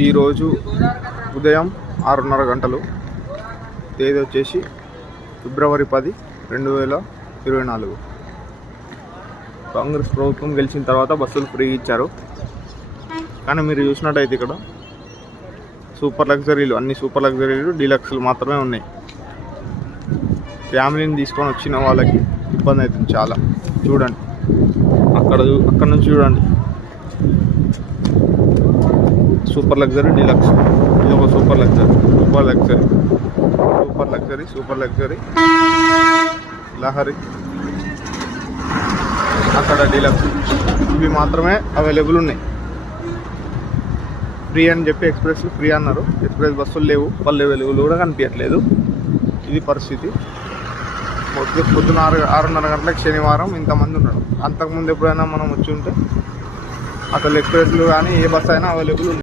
ఈరోజు ఉదయం 6:30 గంటలు, తేదీ వచ్చేసి ఫిబ్రవరి 10, 2024. కాంగ్రెస్ ప్రభుత్వం గెలిచిన తర్వాత బస్సులు ఫ్రీ ఇచ్చారు. కానీ మీరు చూసినట్టయితే ఇక్కడ సూపర్ లగ్జరీలు, అన్ని సూపర్ లగ్జరీలు డీలక్స్లు మాత్రమే ఉన్నాయి. ఫ్యామిలీని తీసుకొని వచ్చిన వాళ్ళకి ఇబ్బంది అవుతుంది చాలా. చూడండి, అక్కడ నుంచి చూడండి, సూపర్ లగ్జరీ డీలక్స్. ఇది ఒక సూపర్ లగ్జరీ లహరి, అక్కడ డీలక్స్. ఇవి మాత్రమే అవైలబుల్ ఉన్నాయి. ఫ్రీ అని చెప్పి ఎక్స్ప్రెస్ ఫ్రీ అన్నారు. ఎక్స్ప్రెస్ బస్సులు లేవు, పల్లె వెలుగులు కూడా కనిపించట్లేదు. ఇది పరిస్థితి. పొద్దున 6:30 గంటలకు శనివారం ఇంతమంది ఉన్నాడు. అంతకుముందు ఎప్పుడైనా మనం వచ్చి ఉంటే అసలు ఎక్స్ప్రెస్లు కానీ ఏ బస్సు అయినా అవైలబుల్ ఉంది.